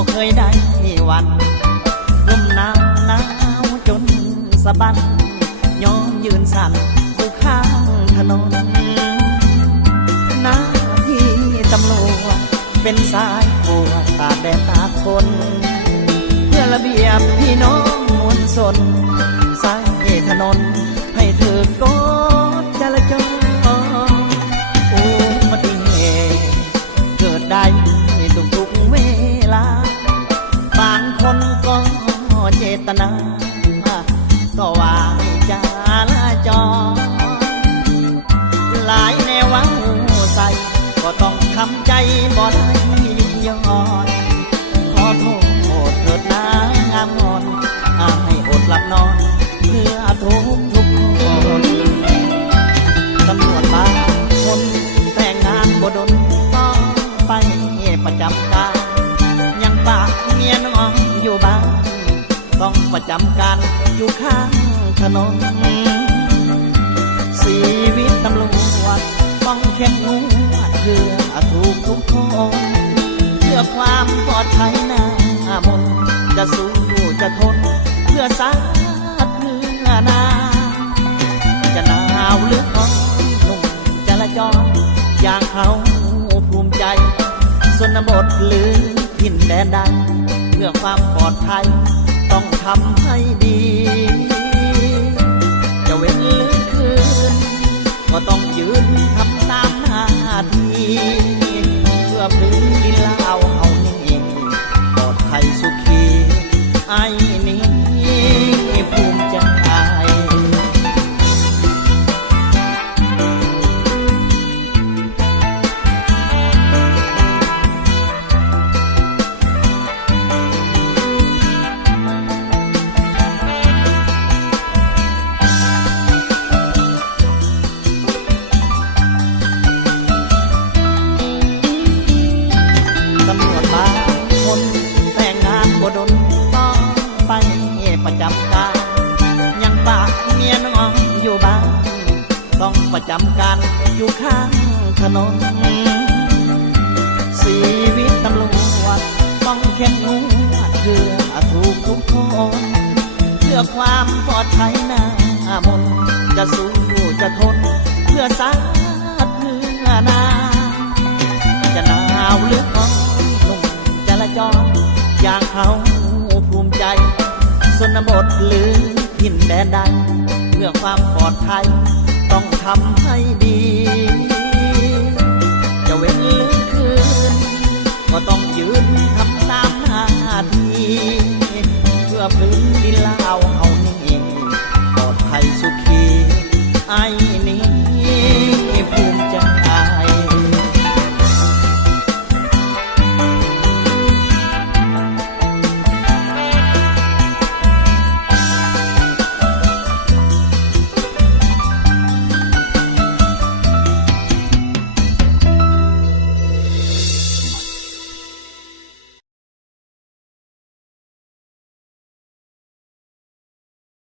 บ่เคยได้วันลมหนาวหนาวจนสะบั้นยอมยืนสั่นอยู่ข้างถนนหน้าที่ตำรวจเป็นสายปวดตากแดดตากฝนเพื่อระเบียบพี่น้องมวลชนสร้างถนนให้เธอกดจราจรอุบัติเหตุเกิดได้ทุกเวลาบางคนก็เจตนาต่อว่าจราจรหลายแนวว้าใส่ก็ต้องทำใจบ่ได้ย้อนขอโทษเถิดนะงามงอนให้อดหลับนอนเพื่อทุกคนตำรวจบางคนแต่งงานบ่ดนต้องไปประจำการยังปากเมียน้องอยู่บ้านต้องประจำการอยู่ข้างถนนชีวิตตำรวจต้องเข้มงวดเพื่อทุกคนเพื่อความปลอดภัยหน้ามนจะสู้จะทนเพื่อชาติเพื่อนาจะหนาวหรือร้อนหนุ่มจราจรอย่างเขาภูมิใจชนบทหรือถิ่นแดนใดเพื่อความปลอดภัยต้องทำให้ดีจะเว้นหรือคืนก็ต้องยืนทำตามหน้าที่เพื่อพื้นดินลาวเฮานี้ปลอดภัยสุขีไอ้นี้ภูมิใจประจำการยังปากเมียน้องอยู่บ้านต้องประจำการอยู่ข้างถนนชีวิตตำรวจต้องเข้มงวดเพื่อทุกคนเพื่อความปลอดภัยหน้ามนจะสู้จะทนเพื่อชาติเพื่อนาจะหนาวหรือร้อนหนุ่มจราจรอย่างเขาภูมิใจชนบทหรือถิ่นแดนใดเพื่อความปลอดภัยต้องทำให้ดีจะเว้นหรือคืนก็ต้องยืนทำตามหน้าที่เพื่อพื้นดินลาวเฮานี้ปลอดภัยสุขีไอ้